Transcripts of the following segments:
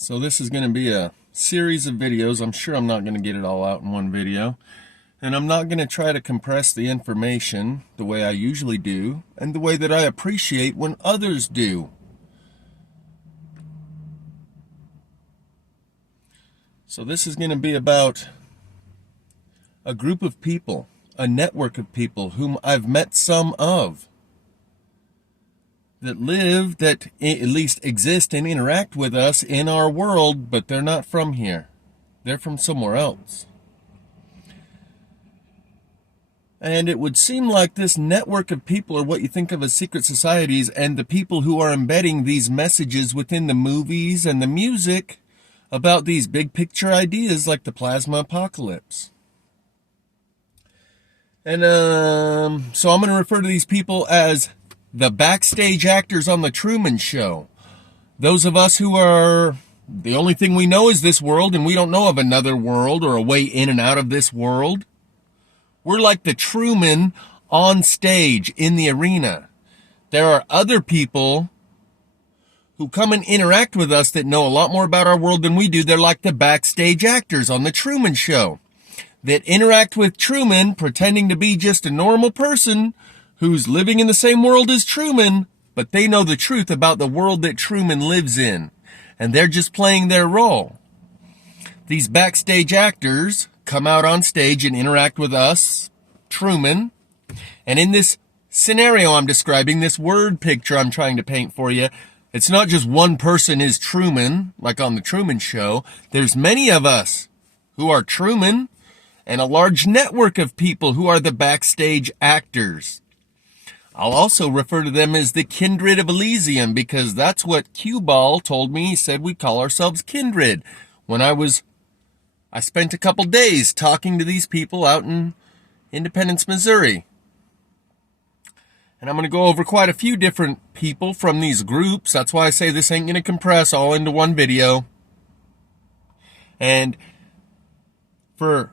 So this is going to be a series of videos. I'm sure I'm not going to get it all out in one video. And I'm not going to try to compress the information the way I usually do and the way that I appreciate when others do. So this is going to be about a group of people, a network of people whom I've met some of, that live, that at least exist and interact with us in our world, but they're not from here. They're from somewhere else. And it would seem like this network of people are what you think of as secret societies, and the people who are embedding these messages within the movies and the music about these big picture ideas like the plasma apocalypse. And so I'm going to refer to these people as the backstage actors on the Truman Show. Those of us who are, the only thing we know is this world, and we don't know of another world or a way in and out of this world. We're like the Truman on stage in the arena. There are other people who come and interact with us that know a lot more about our world than we do. They're like the backstage actors on the Truman Show that interact with Truman, pretending to be just a normal person who's living in the same world as Truman, but they know the truth about the world that Truman lives in, and they're just playing their role. These backstage actors come out on stage and interact with us, Truman, and in this scenario I'm describing, this word picture I'm trying to paint for you, it's not just one person is Truman, like on the Truman Show. There's many of us who are Truman, and a large network of people who are the backstage actors. I'll also refer to them as the kindred of Elysium, because that's what Cue Ball told me. He said we call ourselves kindred. When I spent a couple days talking to these people out in Independence, Missouri. And I'm going to go over quite a few different people from these groups. That's why I say this ain't going to compress all into one video. And for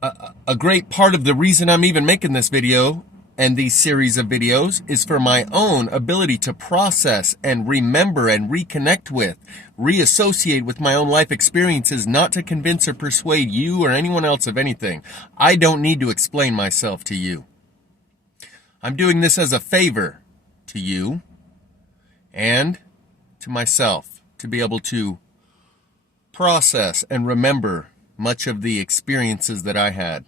a great part of the reason I'm even making this video and these series of videos is for my own ability to process and remember and reconnect with, reassociate with my own life experiences, not to convince or persuade you or anyone else of anything. I don't need to explain myself to you. I'm doing this as a favor to you and to myself to be able to process and remember much of the experiences that I had.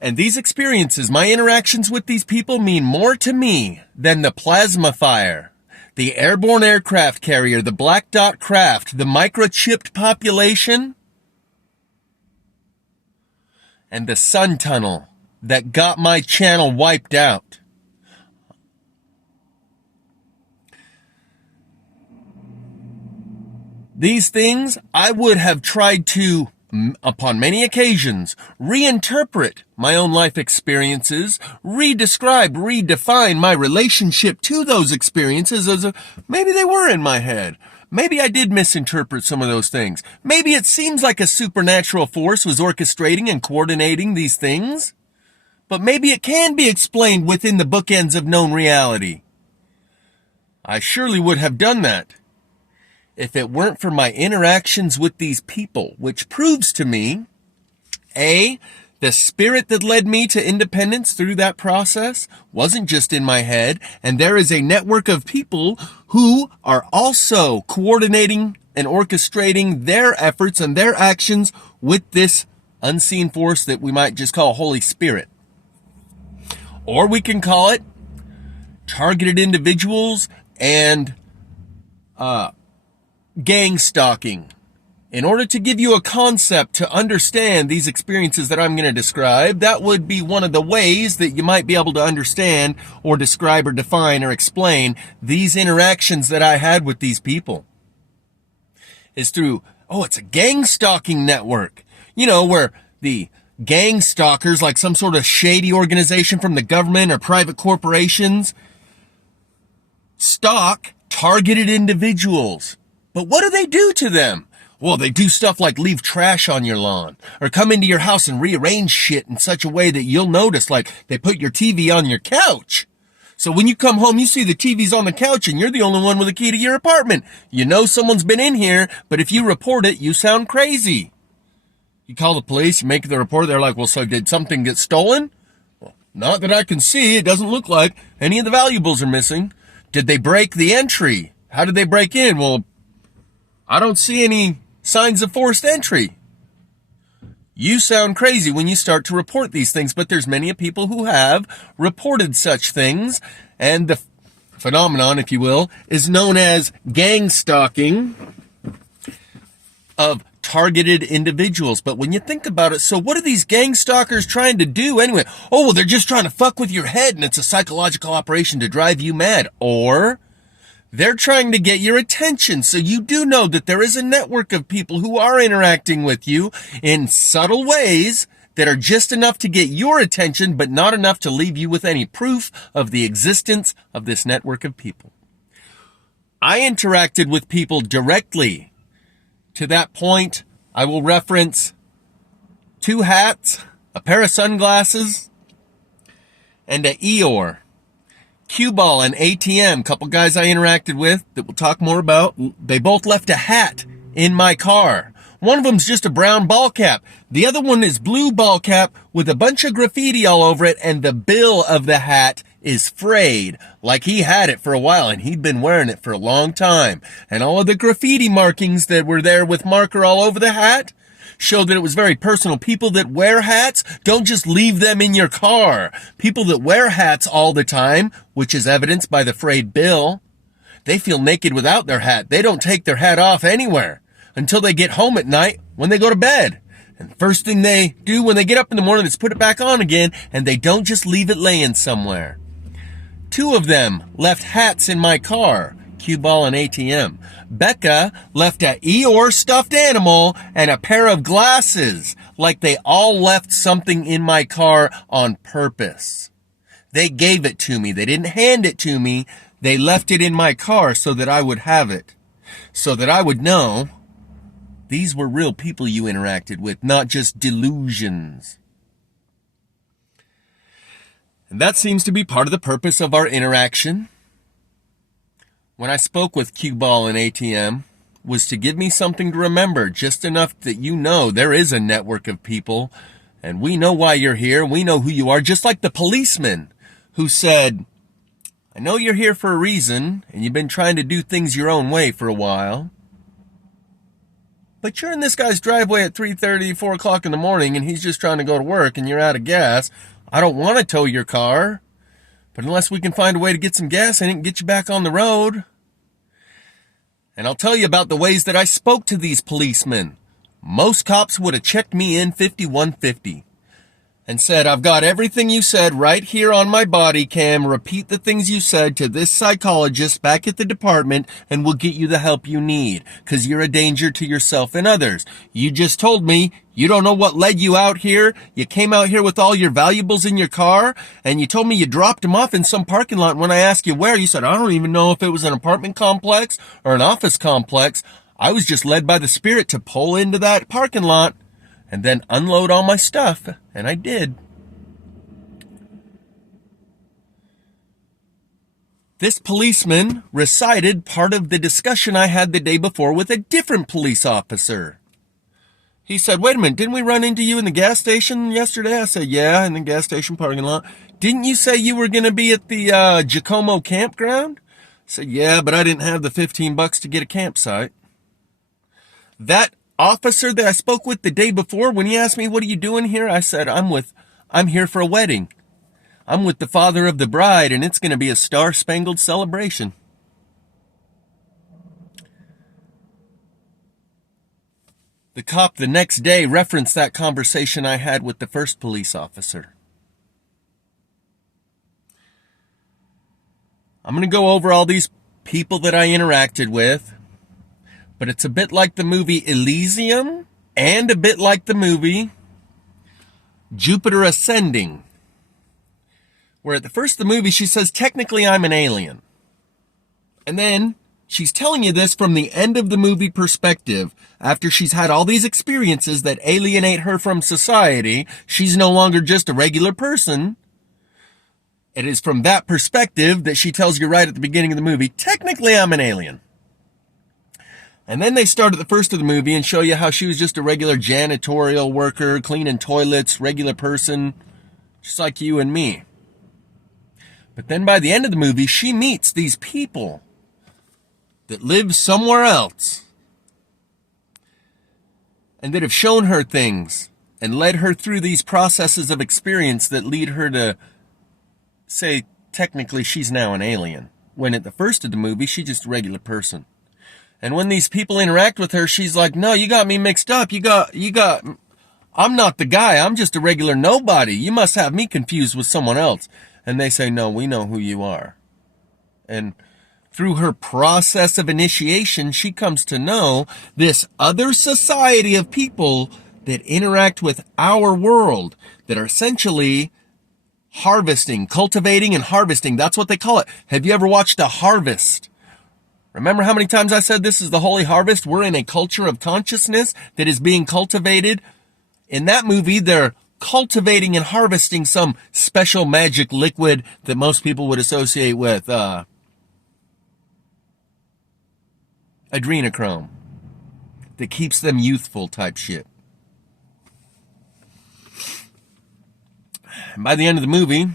And these experiences, my interactions with these people, mean more to me than the plasma fire, the airborne aircraft carrier, the black dot craft, the microchipped population, and the sun tunnel that got my channel wiped out. These things I would have tried to, upon many occasions, reinterpret my own life experiences, redescribe, redefine my relationship to those experiences as maybe they were in my head. Maybe I did misinterpret some of those things. Maybe it seems like a supernatural force was orchestrating and coordinating these things. But maybe it can be explained within the bookends of known reality. I surely would have done that if it weren't for my interactions with these people, which proves to me, A, the spirit that led me to independence through that process wasn't just in my head, and there is a network of people who are also coordinating and orchestrating their efforts and their actions with this unseen force that we might just call Holy Spirit. Or we can call it targeted individuals and gang stalking. In order to give you a concept to understand these experiences that I'm going to describe, that would be one of the ways that you might be able to understand or describe or define or explain these interactions that I had with these people. Is through, it's a gang stalking network. You know, where the gang stalkers, like some sort of shady organization from the government or private corporations, stalk targeted individuals. But what do they do to them? Well, they do stuff like leave trash on your lawn or come into your house and rearrange shit in such a way that you'll notice, like they put your TV on your couch So when you come home, you see the TV's on the couch and you're the only one with a key to your apartment. You know someone's been in here, but if you report it, you sound crazy. You call the police, you make the report, they're like, well, so did something get stolen? Well, not that I can see. It doesn't look like any of the valuables are missing. Did they break the entry? How did they break in? Well, I don't see any signs of forced entry. You sound crazy when you start to report these things, but there's many people who have reported such things, and the phenomenon, if you will, is known as gang stalking of targeted individuals. But when you think about it, so what are these gang stalkers trying to do anyway? Oh, well, they're just trying to fuck with your head, and it's a psychological operation to drive you mad. Or they're trying to get your attention, so you do know that there is a network of people who are interacting with you in subtle ways that are just enough to get your attention, but not enough to leave you with any proof of the existence of this network of people. I interacted with people directly. To that point, I will reference 2 hats, a pair of sunglasses, and a Eeyore. Cue ball and ATM, couple guys I interacted with that we'll talk more about. They both left a hat in my car. One of them's just a brown ball cap. The other one is blue ball cap with a bunch of graffiti all over it, and the bill of the hat is frayed, like he had it for a while and he'd been wearing it for a long time. And all of the graffiti markings that were there with marker all over the hat showed that it was very personal. People that wear hats, don't just leave them in your car. People that wear hats all the time, which is evidenced by the frayed bill, they feel naked without their hat. They don't take their hat off anywhere until they get home at night when they go to bed. And the first thing they do when they get up in the morning is put it back on again, and they don't just leave it laying somewhere. 2 of them left hats in my car, cue ball and ATM. Becca left a Eeyore stuffed animal and a pair of glasses, like they all left something in my car on purpose. They gave it to me. They didn't hand it to me. They left it in my car so that I would have it, so that I would know these were real people you interacted with, not just delusions. And that seems to be part of the purpose of our interaction. When I spoke with Cue Ball and ATM, was to give me something to remember, just enough that you know there is a network of people, and we know why you're here, we know who you are, just like the policeman who said, I know you're here for a reason, and you've been trying to do things your own way for a while, but you're in this guy's driveway at 3:30, 4 o'clock in the morning, and he's just trying to go to work, and you're out of gas. I don't want to tow your car, but unless we can find a way to get some gas in it and get you back on the road. And I'll tell you about the ways that I spoke to these policemen. Most cops would have checked me in 5150 and said, I've got everything you said right here on my body cam. Repeat the things you said to this psychologist back at the department and we'll get you the help you need, because you're a danger to yourself and others. You just told me you don't know what led you out here. You came out here with all your valuables in your car, and you told me you dropped them off in some parking lot. And when I asked you where, you said, I don't even know if it was an apartment complex or an office complex. I was just led by the Spirit to pull into that parking lot and then unload all my stuff, and I did. This policeman recited part of the discussion I had the day before with a different police officer. He said, wait a minute, didn't we run into you in the gas station yesterday? I said, yeah, in the gas station parking lot. Didn't you say you were going to be at the Giacomo campground? I said, yeah, but I didn't have the $15 to get a campsite. That officer that I spoke with the day before, when he asked me, what are you doing here? I said, I'm here for a wedding. I'm with the father of the bride, and it's going to be a star-spangled celebration. The cop the next day referenced that conversation I had with the first police officer. I'm going to go over all these people that I interacted with, but it's a bit like the movie Elysium and a bit like the movie Jupiter Ascending, where at the first of the movie she says, technically I'm an alien. And then she's telling you this from the end of the movie perspective. After she's had all these experiences that alienate her from society, she's no longer just a regular person. it is from that perspective that she tells you right at the beginning of the movie, technically I'm an alien. And then they start at the first of the movie and show you how she was just a regular janitorial worker, cleaning toilets, regular person, just like you and me. But then by the end of the movie, she meets these people that live somewhere else and that have shown her things and led her through these processes of experience that lead her to say, technically, she's now an alien. When at the first of the movie, she's just a regular person. And when these people interact with her, she's like, no, you got me mixed up. I'm not the guy. I'm just a regular nobody. You must have me confused with someone else. And they say, no, we know who you are. And through her process of initiation, she comes to know this other society of people that interact with our world, that are essentially harvesting, cultivating and harvesting. That's what they call it. Have you ever watched a harvest? Remember how many times I said this is the holy harvest? We're in a culture of consciousness that is being cultivated. In that movie, they're cultivating and harvesting some special magic liquid that most people would associate with adrenochrome that keeps them youthful type shit. And by the end of the movie,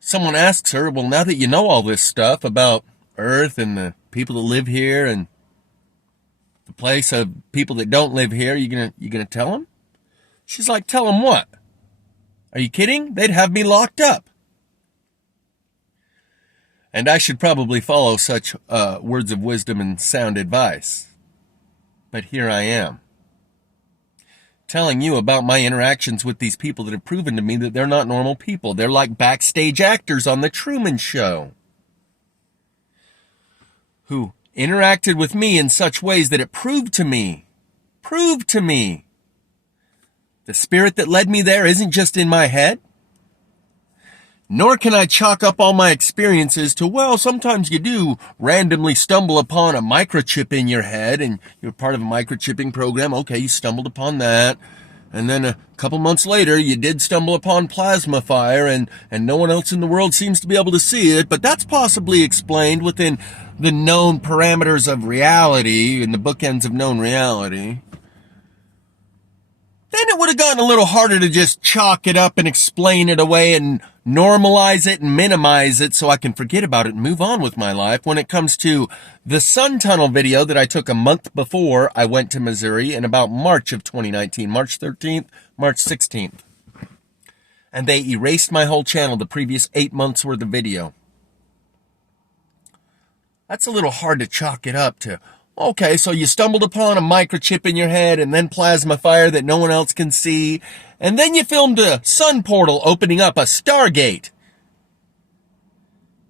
someone asks her, well, now that you know all this stuff about Earth and the people that live here and the place of people that don't live here, you gonna tell them? She's like, tell them what? Are you kidding? They'd have me locked up. And I should probably follow such words of wisdom and sound advice. But here I am, telling you about my interactions with these people that have proven to me that they're not normal people. They're like backstage actors on The Truman Show, who interacted with me in such ways that it proved to me, the spirit that led me there isn't just in my head. Nor can I chalk up all my experiences to, well, sometimes you do randomly stumble upon a microchip in your head and you're part of a microchipping program. Okay, you stumbled upon that. And then a couple months later, you did stumble upon plasma fire and no one else in the world seems to be able to see it. But that's possibly explained within the known parameters of reality, in the bookends of known reality. Then it would have gotten a little harder to just chalk it up and explain it away and normalize it and minimize it so I can forget about it and move on with my life when it comes to the sun tunnel video that I took a month before I went to Missouri in about March of 2019, March 13th, March 16th. And they erased my whole channel, the previous 8 months worth of video. That's a little hard to chalk it up to. Okay, so you stumbled upon a microchip in your head and then plasma fire that no one else can see. And then you filmed a sun portal opening up a Stargate.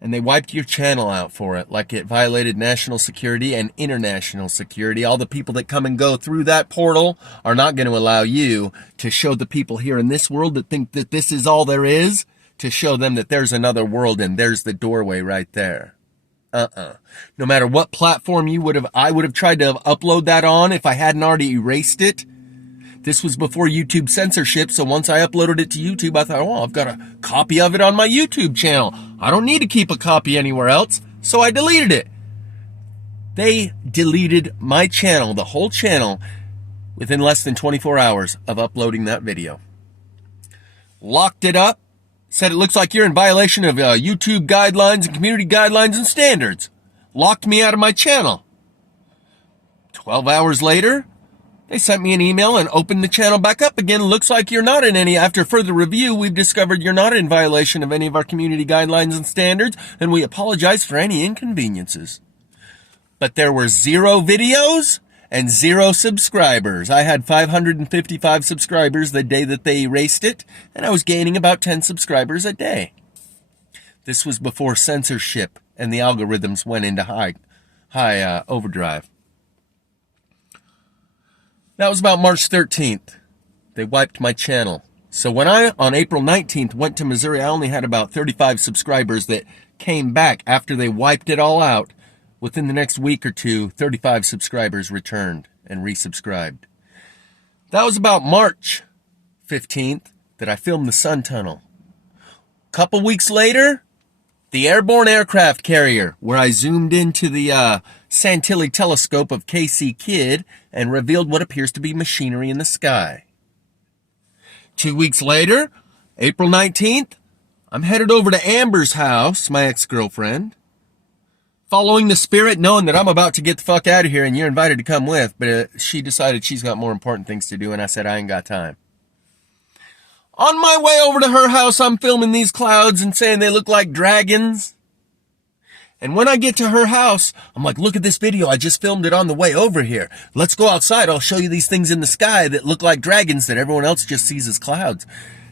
And they wiped your channel out for it, like it violated national security and international security. All the people that come and go through that portal are not going to allow you to show the people here in this world that think that this is all there is, to show them that there's another world and there's the doorway right there. No matter what platform I would have tried to upload that on if I hadn't already erased it. This was before YouTube censorship, so once I uploaded it to YouTube, I thought, oh, I've got a copy of it on my YouTube channel. I don't need to keep a copy anywhere else, so I deleted it. They deleted my channel, the whole channel, within less than 24 hours of uploading that video. Locked it up. Said it looks like you're in violation of YouTube guidelines and community guidelines and standards. Locked me out of my channel. 12 hours later, they sent me an email and opened the channel back up again. Looks like you're not in any. After further review, we've discovered you're not in violation of any of our community guidelines and standards, and we apologize for any inconveniences. But there were 0 videos and 0 subscribers. I had 555 subscribers the day that they erased it, and I was gaining about 10 subscribers a day. This was before censorship and the algorithms went into high overdrive. That was about March 13th. They wiped my channel. So when I, on April 19th, went to Missouri, I only had about 35 subscribers that came back after they wiped it all out. Within the next week or two, 35 subscribers returned and resubscribed. That was about March 15th that I filmed the sun tunnel. Couple weeks later, the airborne aircraft carrier, where I zoomed into the Santilli telescope of KC Kidd and revealed what appears to be machinery in the sky. 2 weeks later, April 19th, I'm headed over to Amber's house, my ex-girlfriend, following the spirit, knowing that I'm about to get the fuck out of here and you're invited to come with, but she decided she's got more important things to do, and I said I ain't got time. On my way over to her house, I'm filming these clouds and saying they look like dragons. And when I get to her house, I'm like, look at this video. I just filmed it on the way over here. Let's go outside. I'll show you these things in the sky that look like dragons that everyone else just sees as clouds.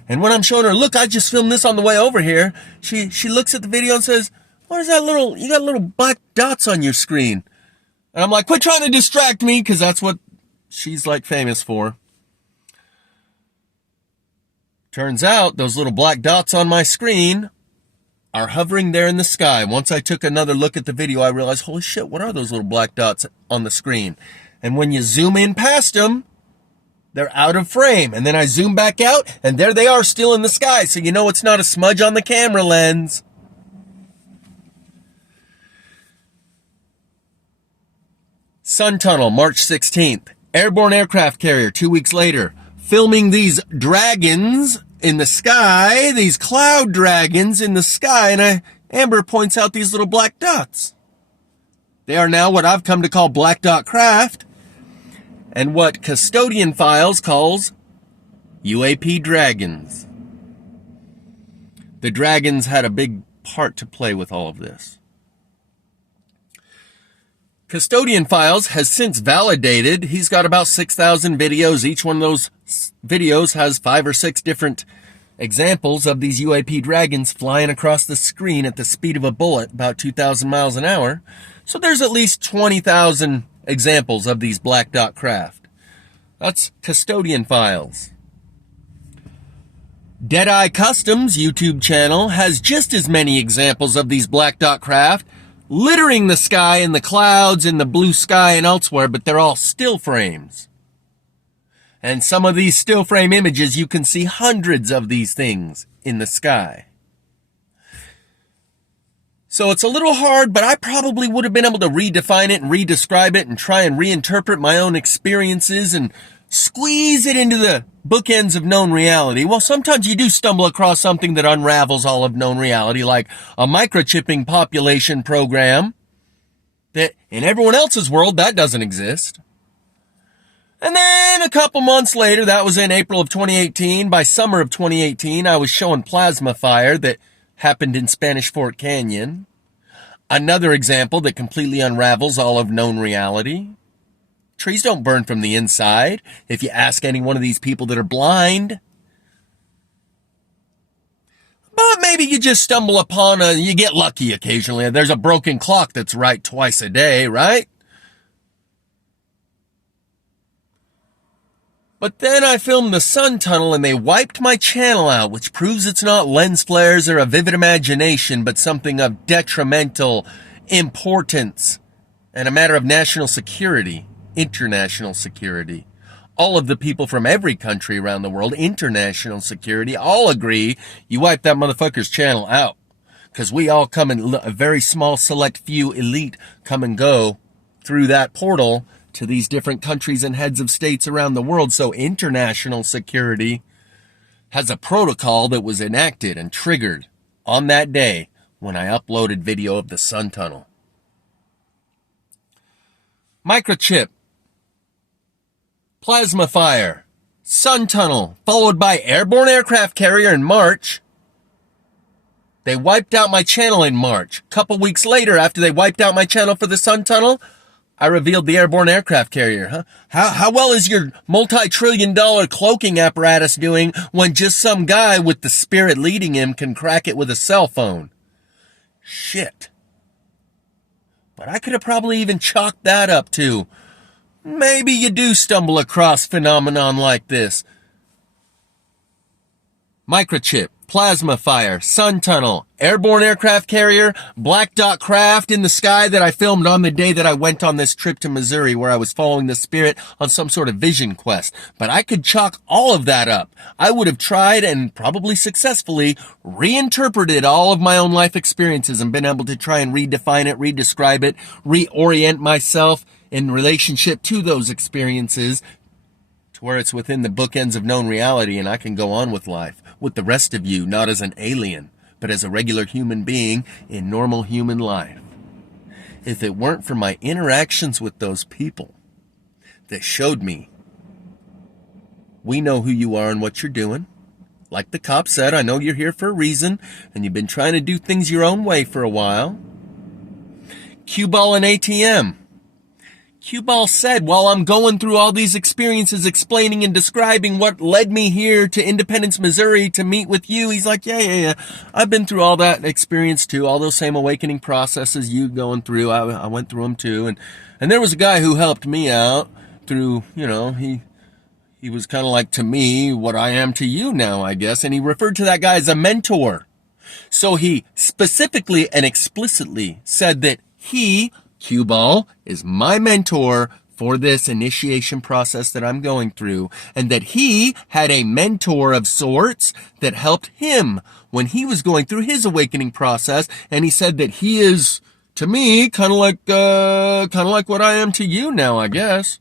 And when I'm showing her, look, I just filmed this on the way over here, she looks at the video and says, what is that you got little black dots on your screen. And I'm like, quit trying to distract me, because that's what she's like famous for. Turns out those little black dots on my screen are hovering there in the sky. Once I took another look at the video, I realized, holy shit, what are those little black dots on the screen? And when you zoom in past them, they're out of frame. And then I zoom back out, and there they are still in the sky. So you know it's not a smudge on the camera lens. Sun tunnel, March 16th. Airborne aircraft carrier, 2 weeks later. Filming these dragons in the sky, these cloud dragons in the sky, and Amber points out these little black dots. They are now what I've come to call black dot craft, and what Custodian Files calls UAP dragons. The dragons had a big part to play with all of this. Custodian Files has since validated he's got about 6,000 videos. Each one of those videos has 5 or 6 different examples of these UAP dragons flying across the screen at the speed of a bullet, about 2,000 miles an hour. So there's at least 20,000 examples of these black dot craft. That's Custodian Files. Deadeye Customs YouTube channel has just as many examples of these black dot craft, littering the sky in the clouds, in the blue sky and elsewhere, but they're all still frames. And some of these still frame images, you can see hundreds of these things in the sky. So it's a little hard, but I probably would have been able to redefine it and redescribe it and try and reinterpret my own experiences and squeeze it into the bookends of known reality. Well, sometimes you do stumble across something that unravels all of known reality, like a microchipping population program that in everyone else's world, that doesn't exist. And then a couple months later, that was in April of 2018, by summer of 2018, I was showing plasma fire that happened in Spanish Fort Canyon. Another example that completely unravels all of known reality. Trees don't burn from the inside, if you ask any one of these people that are blind. But maybe you just stumble upon you get lucky occasionally. There's a broken clock that's right twice a day, right? But then I filmed the sun tunnel and they wiped my channel out, which proves it's not lens flares or a vivid imagination, but something of detrimental importance and a matter of national security. International security. All of the people from every country around the world, international security, all agree you wipe that motherfucker's channel out. Because we all come in, a very small select few elite come and go through that portal to these different countries and heads of states around the world. So international security has a protocol that was enacted and triggered on that day when I uploaded video of the sun tunnel. Microchip. Plasma fire, sun tunnel, followed by airborne aircraft carrier in March. They wiped out my channel in March. A couple weeks later, after they wiped out my channel for the sun tunnel, I revealed the airborne aircraft carrier. How well is your multi-trillion-dollar cloaking apparatus doing when just some guy with the spirit leading him can crack it with a cell phone? Shit. But I could have probably even chalked that up to, maybe you do stumble across phenomenon like this. Microchip, plasma fire, sun tunnel, airborne aircraft carrier, black dot craft in the sky that I filmed on the day that I went on this trip to Missouri where I was following the spirit on some sort of vision quest. But I could chalk all of that up. I would have tried and probably successfully reinterpreted all of my own life experiences and been able to try and redefine it, redescribe it, reorient myself in relationship to those experiences to where it's within the bookends of known reality and I can go on with life, with the rest of you, not as an alien, but as a regular human being in normal human life. If it weren't for my interactions with those people that showed me, we know who you are and what you're doing. Like the cop said, I know you're here for a reason, and you've been trying to do things your own way for a while. Cue ball and ATM. Cue ball said, while I'm going through all these experiences, explaining and describing what led me here to Independence, Missouri to meet with you, he's like, yeah. I've been through all that experience too, all those same awakening processes you going through. I went through them too. And there was a guy who helped me out through, he was kind of like to me what I am to you now, I guess. And he referred to that guy as a mentor. So he specifically and explicitly said that he, Cue ball, is my mentor for this initiation process that I'm going through, and that he had a mentor of sorts that helped him when he was going through his awakening process, and he said that he is, to me, kind of like what I am to you now, I guess.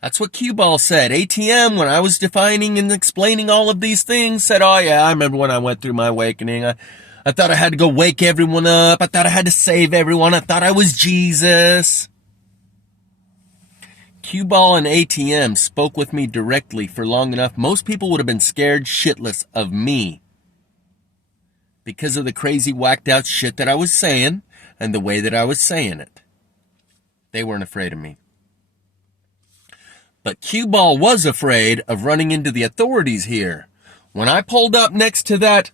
That's what Cue ball said. ATM, when I was defining and explaining all of these things, said, oh yeah, I remember when I went through my awakening. I thought I had to go wake everyone up. I thought I had to save everyone. I thought I was Jesus. Cue ball and ATM spoke with me directly for long enough. Most people would have been scared shitless of me because of the crazy whacked out shit that I was saying and the way that I was saying it. They weren't afraid of me. But Cue ball was afraid of running into the authorities here. When I pulled up next to that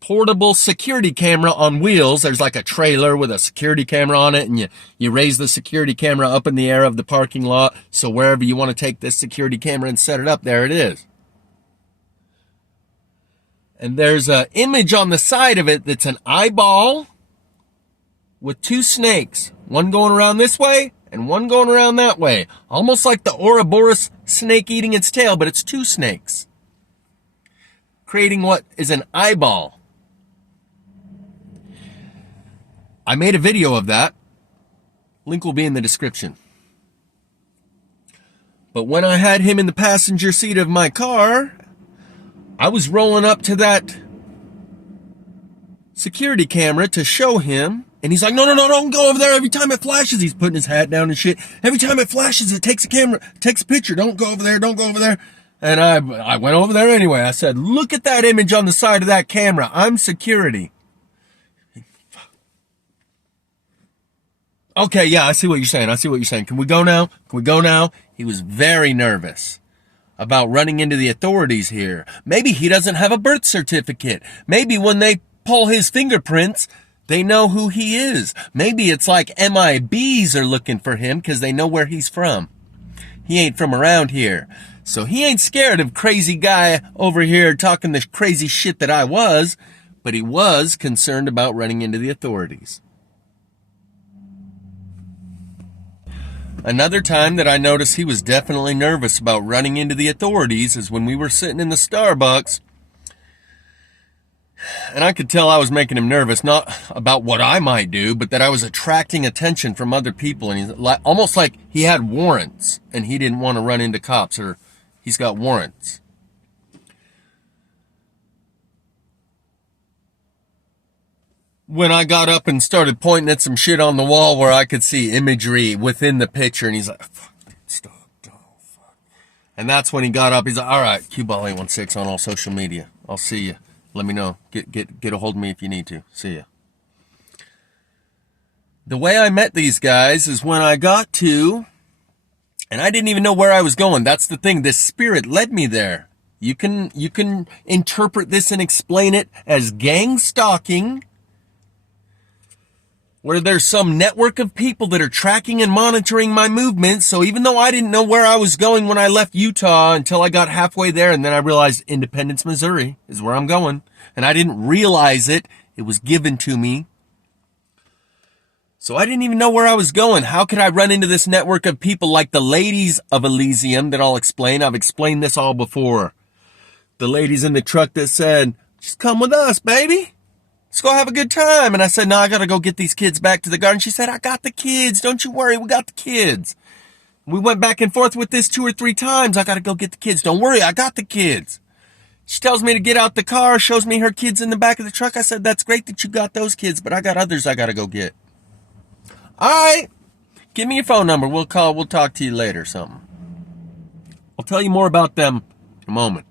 portable security camera on wheels, there's like a trailer with a security camera on it, and you raise the security camera up in the air of the parking lot, so wherever you want to take this security camera and set it up, there it is. And there's an image on the side of it that's an eyeball with two snakes, one going around this way and one going around that way, almost like the Ouroboros snake eating its tail, but it's two snakes, creating what is an eyeball. I made a video of that. Link will be in the description. But when I had him in the passenger seat of my car, I was rolling up to that security camera to show him. And he's like, no, don't go over there. Every time it flashes, he's putting his hat down and shit. Every time it flashes, it takes a camera, takes a picture. Don't go over there. Don't go over there. And I went over there anyway. I said, look at that image on the side of that camera. I'm security. Okay, yeah, I see what you're saying. Can we go now? He was very nervous about running into the authorities here. Maybe he doesn't have a birth certificate. Maybe when they pull his fingerprints, they know who he is. Maybe it's like MIBs are looking for him because they know where he's from. He ain't from around here. So he ain't scared of crazy guy over here talking the crazy shit that I was, but he was concerned about running into the authorities. Another time that I noticed he was definitely nervous about running into the authorities is when we were sitting in the Starbucks. And I could tell I was making him nervous, not about what I might do, but that I was attracting attention from other people. And he's like, almost like he had warrants and he didn't want to run into cops, or he's got warrants. When I got up and started pointing at some shit on the wall where I could see imagery within the picture, and he's like, fuck, dude, stop, don't, fuck. And that's when he got up. He's like, all right, QBall816 on all social media. I'll see you. Let me know. Get a hold of me if you need to. See ya. The way I met these guys is when I got to, and I didn't even know where I was going. That's the thing. This spirit led me there. You can interpret this and explain it as gang stalking, where there's some network of people that are tracking and monitoring my movements. So even though I didn't know where I was going when I left Utah until I got halfway there, and then I realized Independence, Missouri is where I'm going, and I didn't realize it. It was given to me. So I didn't even know where I was going. How could I run into this network of people like the ladies of Elysium that I'll explain? I've explained this all before. The ladies in the truck that said, just come with us, baby. Let's go have a good time. And I said, no, I got to go get these kids back to the garden. She said, I got the kids. Don't you worry. We got the kids. We went back and forth with this 2 or 3 times. I got to go get the kids. Don't worry. I got the kids. She tells me to get out the car, shows me her kids in the back of the truck. I said, that's great that you got those kids, but I got others I got to go get. All right. Give me your phone number. We'll talk to you later or something. I'll tell you more about them in a moment.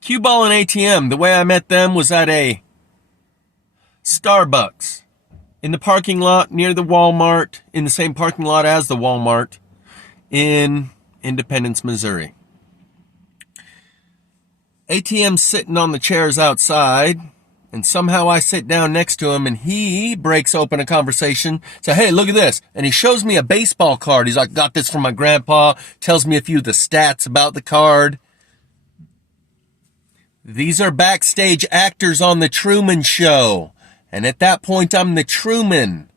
Cue Ball and ATM, the way I met them was at a Starbucks in the parking lot near the Walmart, in the same parking lot as the Walmart in Independence, Missouri. ATM's sitting on the chairs outside, and somehow I sit down next to him, and he breaks open a conversation. So, hey, look at this. And he shows me a baseball card. He's like, got this from my grandpa, tells me a few of the stats about the card. These are backstage actors on the Truman Show. And at that point, I'm the Truman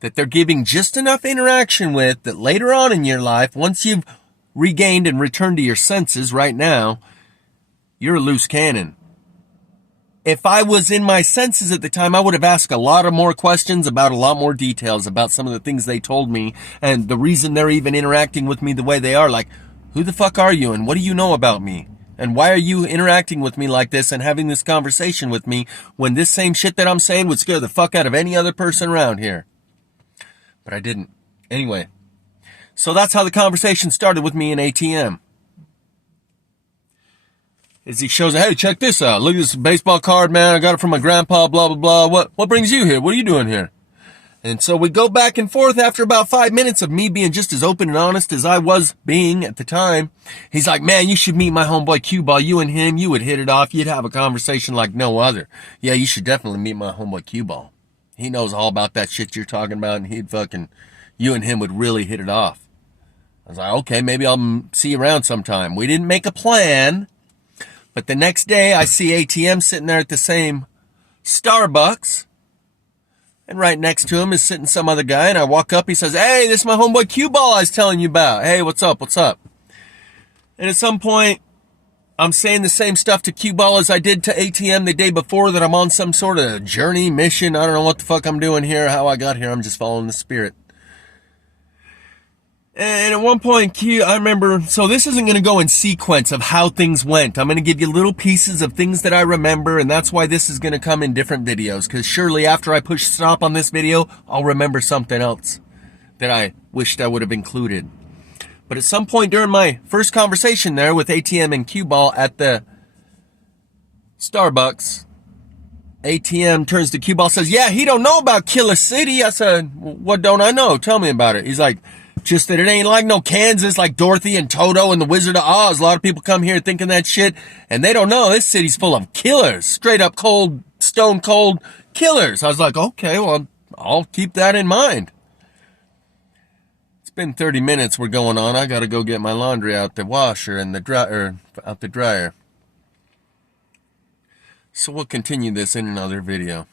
that they're giving just enough interaction with that later on in your life, once you've regained and returned to your senses right now, you're a loose cannon. If I was in my senses at the time, I would have asked a lot of more questions about a lot more details about some of the things they told me and the reason they're even interacting with me the way they are. Like, who the fuck are you and what do you know about me? And why are you interacting with me like this and having this conversation with me when this same shit that I'm saying would scare the fuck out of any other person around here? But I didn't. Anyway, so that's how the conversation started with me and ATM. As he shows, hey, check this out. Look at this baseball card, man. I got it from my grandpa, blah, blah, blah. What brings you here? What are you doing here? And so we go back and forth after about 5 minutes of me being just as open and honest as I was being at the time. He's like, man, you should meet my homeboy Q-Ball. You and him, you would hit it off. You'd have a conversation like no other. Yeah, you should definitely meet my homeboy Q-Ball. He knows all about that shit you're talking about, and you and him would really hit it off. I was like, okay, maybe I'll see you around sometime. We didn't make a plan, but the next day I see ATM sitting there at the same Starbucks. And right next to him is sitting some other guy, and I walk up, he says, hey, this is my homeboy Q-Ball I was telling you about. Hey, what's up, what's up? And at some point, I'm saying the same stuff to Q-Ball as I did to ATM the day before, that I'm on some sort of journey, mission. I don't know what the fuck I'm doing here, how I got here. I'm just following the spirit. And at one point, I remember, so this isn't going to go in sequence of how things went. I'm going to give you little pieces of things that I remember, and that's why this is going to come in different videos, because surely after I push stop on this video, I'll remember something else that I wished I would have included. But at some point during my first conversation there with ATM and Q-Ball at the Starbucks, ATM turns to Q-Ball, says, yeah, he don't know about Killer City. I said, what don't I know? Tell me about it. He's like, just that it ain't like no Kansas, like Dorothy and Toto and the Wizard of Oz. A lot of people come here thinking that shit, and they don't know this city's full of killers, straight up cold, stone cold killers. I was like, okay, well, I'll keep that in mind. It's been 30 minutes we're going on. I got to go get my laundry out the washer and out the dryer. So we'll continue this in another video.